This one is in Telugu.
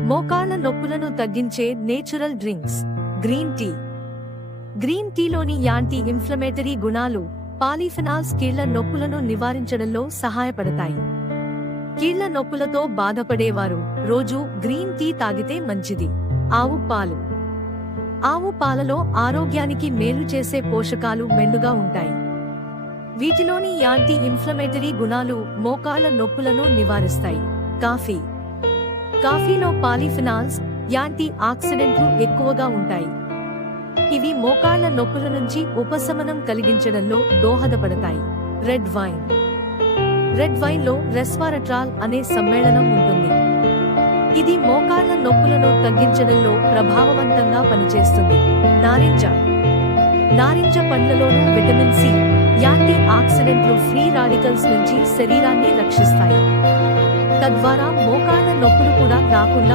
మోకాళ్ల నొప్పులను తగ్గించే natural drinks. Green tea. Green టీలోని యాంటీ ఇన్ఫ్లమేటరీ గుణాలు పాలీఫెనాల్స్ కీళ్ల నొప్పులను నివారించడంలో సహాయపడతాయి. కీళ్ల నొప్పులతో బాధపడేవారు రోజూ గ్రీన్ టీ తాగితే మంచిది. ఆవు పాలు. ఆవు పాలలో ఆరోగ్యానికి మేలు చేసే పోషకాలు మెండుగా ఉంటాయి. వీటిలోని యాంటీ ఇన్ఫ్లమేటరీ గుణాలు మోకాళ్ల నొప్పులను నివారిస్తాయి. కాఫీ. కాఫీలో పాలీఫెనాల్స్, యాంటీ ఆక్సిడెంట్లు ఎక్కువగా ఉంటాయి. ఇవి మోకాళ్ల నొప్పుల నుంచి ఉపశమనం కలిగించడంలో దోహదపడతాయి. Red wine. రెడ్ వైన్లో రెస్వారట్రాల్ అనే సమ్మేళనం ఉంటుంది. ఇది మోకాళ్ల నొప్పులను తగ్గించడంలో ప్రభావవంతంగా పనిచేస్తుంది. నారింజ. నారింజ పండ్లలోనూ విటమిన్ సి, యాంటీ ఆక్సిడెంట్లు ఫ్రీ రాడికల్స్ నుంచి శరీరాన్ని రక్షిస్తాయి. తద్వారా మోకాళ్ల నొప్పులు కూడా రాకుండా